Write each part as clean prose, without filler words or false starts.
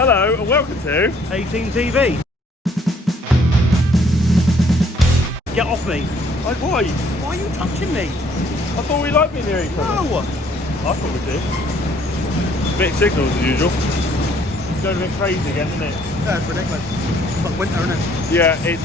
Hello and welcome to Thehayteamtv. Get off me. Like, why? Why are you touching me? I thought we liked being near each other. No. I thought we did. Mixed signals as usual. It's going a bit crazy again, isn't it? Yeah, it's ridiculous. It's like winter, isn't it? Yeah, it's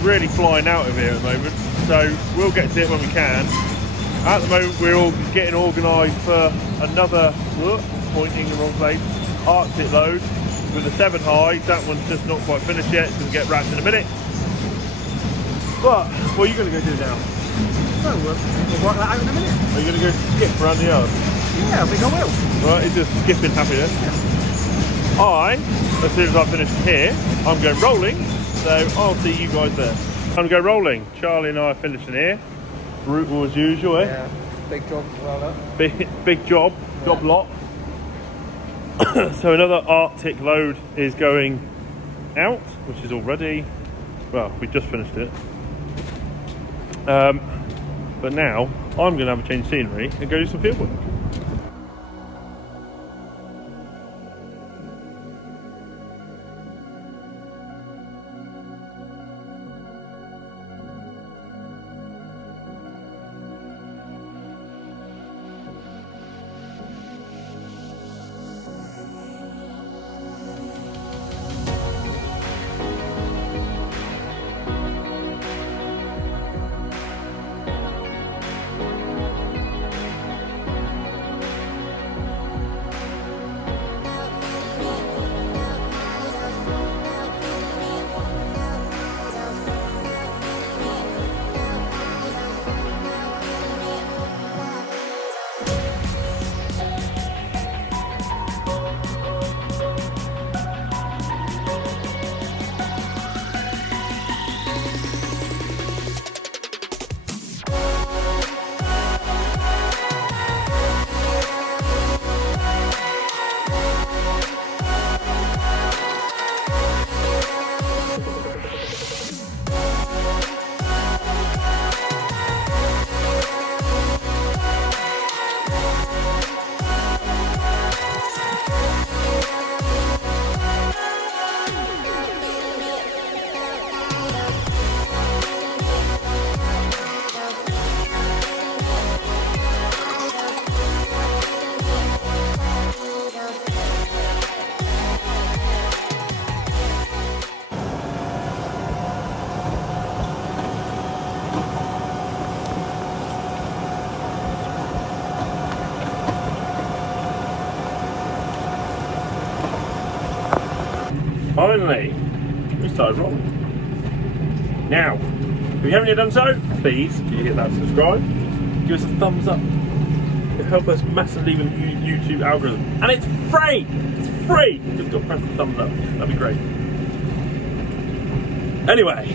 really flying out of here at the moment. So we'll get to it when we can. At the moment we're all getting organised for another, pointing in the wrong place, Arctic load with the 7 high. That one's just not quite finished yet. It's going to get wrapped in a minute. But what are you going to go do now? No, we'll work that out in a minute. Are you going to go skip around the yard? Yeah, I think I will. Right, it's just skipping happiness. Yeah. As soon as I finish here, I'm going rolling. So I'll see you guys there. Time to go rolling. Charlie and I are finishing here. Brutal as usual, eh? Yeah, big job as well, Big job, job lot. So another Arctic load is going out, which is already, well, we just finished it. But now I'm going to have a change of scenery and go do some field work. Finally, we started rolling. Now, if you haven't yet done so, please hit that subscribe, give us a thumbs up. It'll help us massively with the YouTube algorithm. And it's free! It's free! Just got to press the thumbs up. That'd be great. Anyway.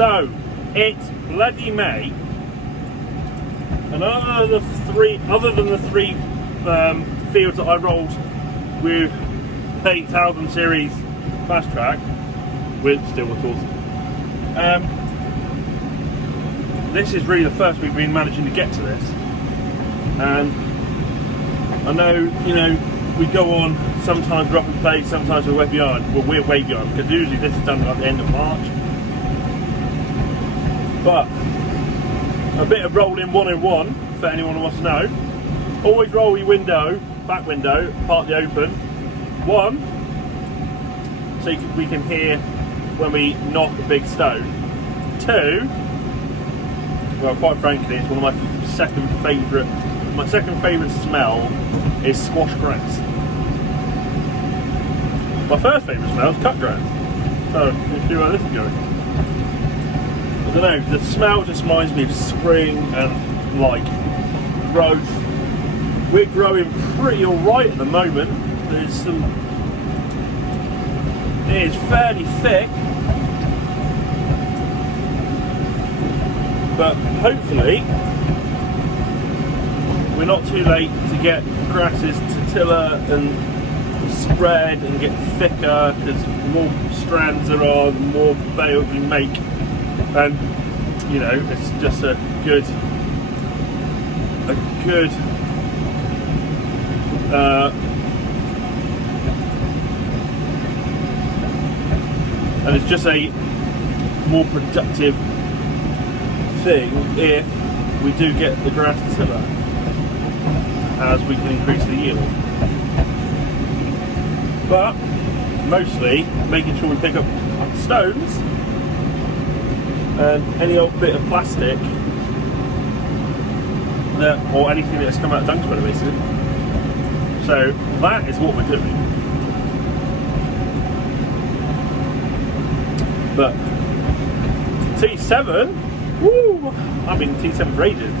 So, it's bloody May, and other than the three fields that I rolled with Thehayteamtv series fast track with Stillwater tools, this is really the first we've been managing to get to this. And I know, you know, we go on, sometimes we're up in place, sometimes we're way behind. Well, we're way behind, because usually this is done at the end of March. But a bit of rolling 101 for anyone who wants to know. Always roll your window, back window, partly open. One, so we can hear when we knock a big stone. Two, well, quite frankly, it's one of my second favourite. My second favourite smell is squash grass. My first favourite smell is cut grass. So, let's see where this is going. I don't know, the smell just reminds me of spring and like growth. We're growing pretty alright at the moment. There's some, it is fairly thick, but hopefully we're not too late to get grasses to tiller and spread and get thicker, because the more strands there are, the more bales we make, and you know, it's just a good and it's just a more productive thing if we do get the grass to tiller, as we can increase the yield. But mostly making sure we pick up stones and any old bit of plastic that, or anything that's come out of Dung's spreader basically. So that is what we're doing. But T7, woo! I've been T7 for ages.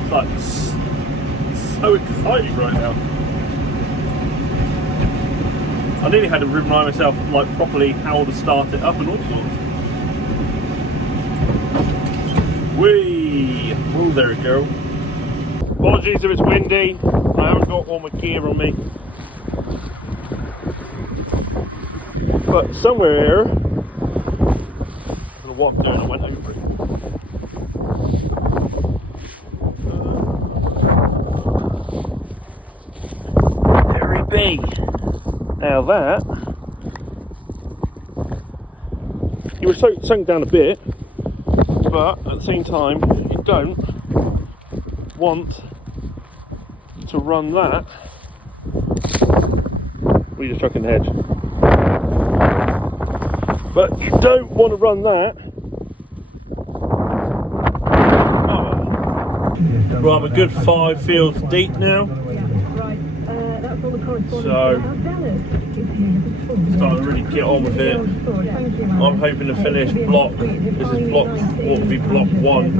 It's like so exciting right now. I nearly had to remind myself like properly how to start it up and all sorts. Whee! Oh, there we go. Apologies if it's windy. I haven't got all my gear on me. But somewhere here, I don't know what I'm doing, I went over it. There it be. Now that, you were sunk down a bit, but at the same time, you don't want to run that. We just chuck in the hedge. But you don't want to run that. Well, I'm a good 5 fields deep now. So, starting to really get on with it. I'm hoping to finish block, this is block, what would be block 1.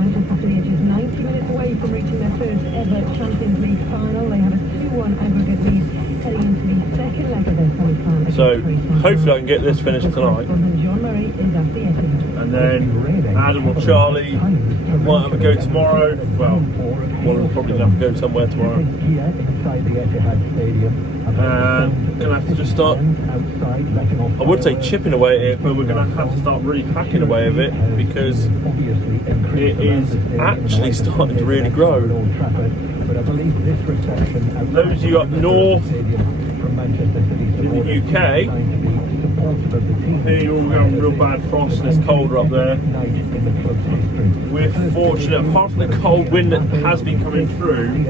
So, hopefully I can get this finished tonight. And then Adam or Charlie might have a go tomorrow. Well, one of them probably going to have to go somewhere tomorrow. And gonna have to just start, I would say chipping away at it, but we're gonna have to start really hacking away at it, because it is actually starting to really grow. Those of you up north in the UK, here you're all having real bad frost and it's colder up there. We're fortunate, apart from the cold wind that has been coming through,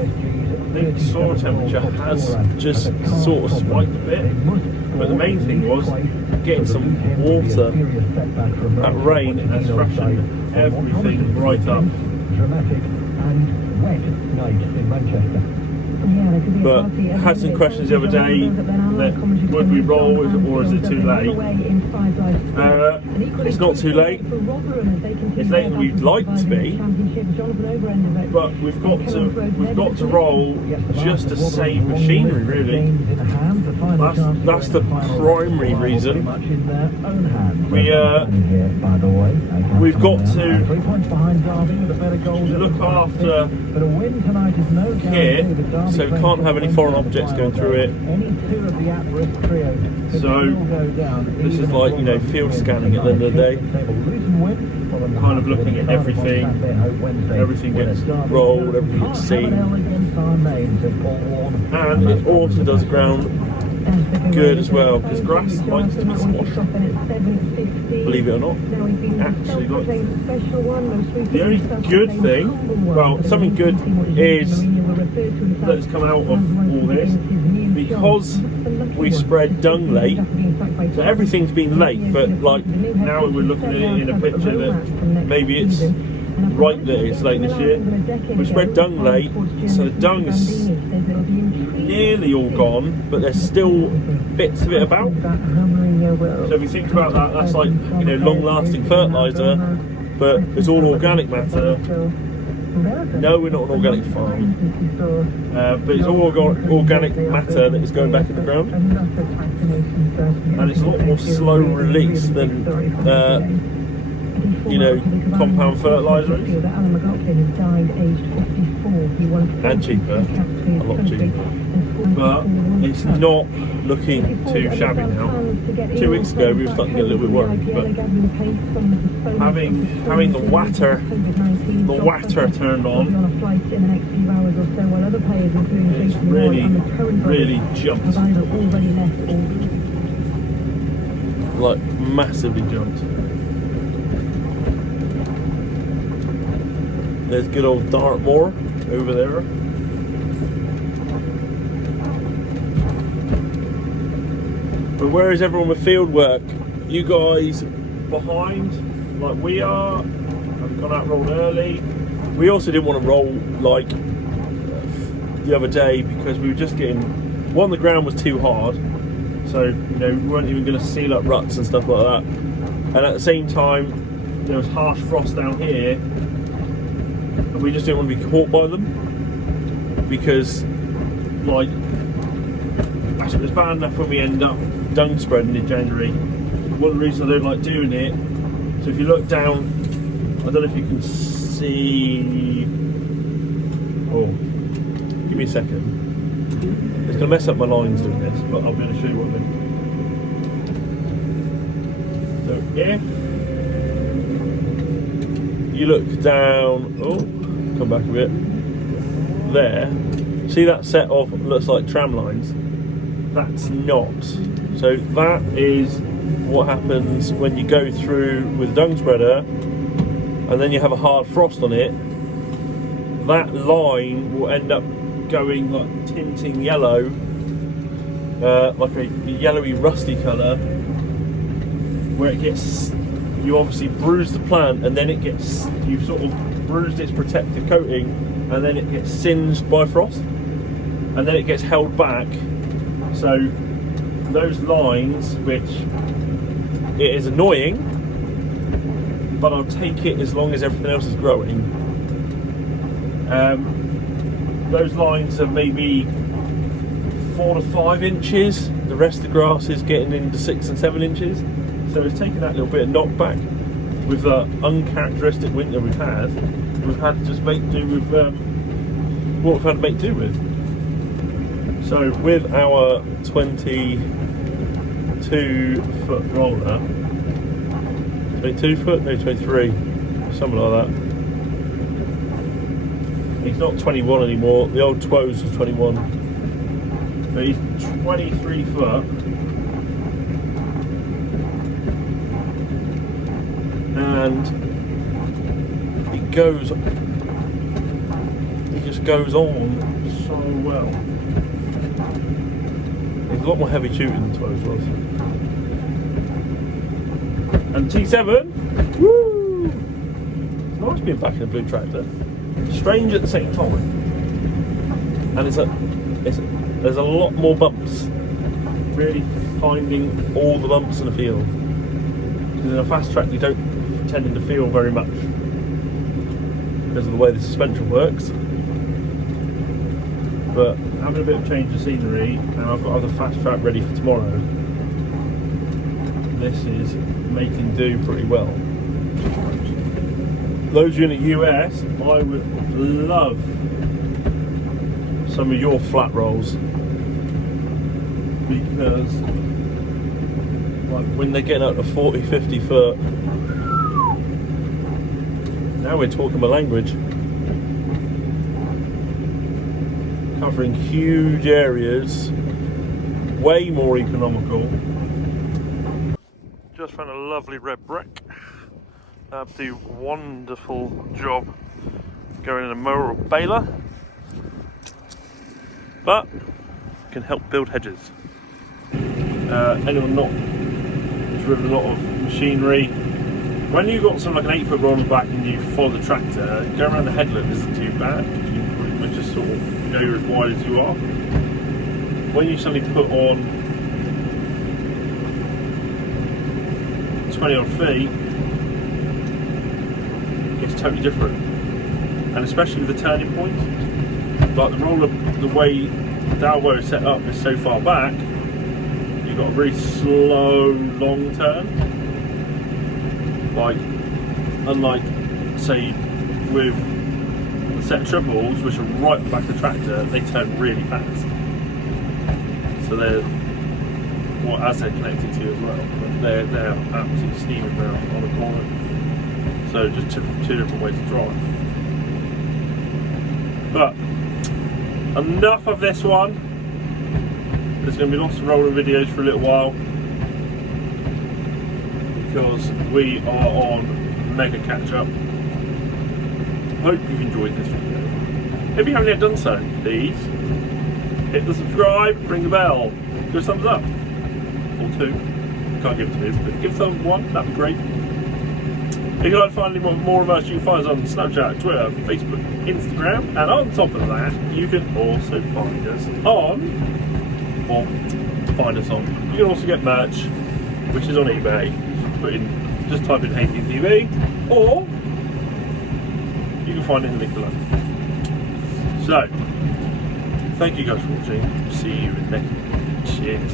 I think the soil temperature has just sort of spiked a bit. But the main thing was getting some water. That rain has freshened everything right up. Dramatic and wet night in Manchester. But I had some questions the other day that would we roll or is it too late? It's not too late. It's later than we'd like to be, but we've got to roll just to save machinery, really. That's the primary reason. We've got to look after kit, so we can't have any foreign objects going through it. So this is like, you know, field scanning at the end of the day, kind of looking at everything. Everything gets rolled, everything gets seen, and it also does ground good as well, because grass likes to be squashed, believe it or not. Actually likes it. The only good thing, well, something good is that's come out of all this, because we spread dung late, so everything's been late, but like now we're looking at it in a picture that maybe it's right that it's late this year. We spread dung late, so the dung is nearly all gone, but there's still bits of it about. So if you think about that, that's like, you know, long-lasting fertiliser, but it's all organic matter. No, we're not an organic farm, but it's all organic matter that is going back in the ground, and it's a lot more slow release than you know, compound fertiliser is, and cheaper, a lot cheaper. But it's not looking too shabby now. 2 weeks ago we were starting to get a little bit worried, but having the water turned on, it's really jumped, like massively jumped. There's good old Dartmoor over there. But where is everyone with field work? You guys behind, like we are, have gone out and rolled early. We also didn't want to roll like the other day because we were just getting, one, the ground was too hard, so you know we weren't even going to seal up ruts and stuff like that. And at the same time, there was harsh frost down here, and we just didn't want to be caught by them, because like it's bad enough when we end up dung spreading in January. One of the reasons I don't like doing it, so if you look down, I don't know if you can see, oh, give me a second, it's going to mess up my lines doing this, but I'll be able to show you what I mean. So if you look down, oh, come back a bit, there, see that set of, looks like tram lines? That's not. So that is what happens when you go through with a dung spreader and then you have a hard frost on it. That line will end up going like tinting yellow, like a yellowy rusty colour, where it gets, you obviously bruise the plant and then it gets, you've sort of bruised its protective coating and then it gets singed by frost and then it gets held back. So those lines, which it is annoying, but I'll take it as long as everything else is growing. Those lines are maybe 4 to 5 inches. The rest of the grass is getting into 6 and 7 inches. So it's taken that little bit of knockback. With the uncharacteristic winter we've had to just make do with what we've had to make do with. So with our 22 foot roller, 22 foot? No, 23, something like that. He's not 21 anymore, the old Twos was 21. But he's 23 foot. And he just goes on so well. He's a lot more heavy shooting than Twos was. And T7, woo! It's nice being back in a blue tractor. Strange at the same time. and there's a lot more bumps. Really finding all the bumps in the field. Because in a fast track you don't tend to feel very much because of the way the suspension works. But having a bit of change of scenery, and I've got other fast track ready for tomorrow, this is making do pretty well. Those of you in the US, I would love some of your flat rolls, because like when they're getting up to 40, 50 foot, now we're talking my language. Covering huge areas, way more economical. Just found a lovely red brick. That'd do a wonderful job going in a mower or baler, but can help build hedges. Anyone not driven a lot of machinery, when you've got something like an 8-foot roll on the back and you follow the tractor, go around the headland isn't too bad. You pretty much just sort of go as wide as you are. When you suddenly put on 20 odd feet, it's totally different. And especially with the turning point, like the roller, the way Dalbo is set up is so far back, you've got a really slow, long turn. Like, unlike, say, with set triples, which are right at the back of the tractor, they turn really fast. So they're, well, as they're connected to as well, but they're absolutely steaming around on the corner. So just two different ways to drive. But enough of this one. There's going to be lots of rolling videos for a little while, because we are on mega catch up. Hope you've enjoyed this video. If you haven't yet done so, please hit the subscribe, ring the bell, give us a thumbs up, or 2. Can't give it 2, but give thumbs 1, that'd be great. If you'd like to find any more of us, you can find us on Snapchat, Twitter, Facebook, Instagram, and on top of that, you can also find us on, or find us on, you can also get merch, which is on eBay. Just type in Thehayteamtv, or you can find it in the link below. So, thank you guys for watching. See you in the next one. Cheers.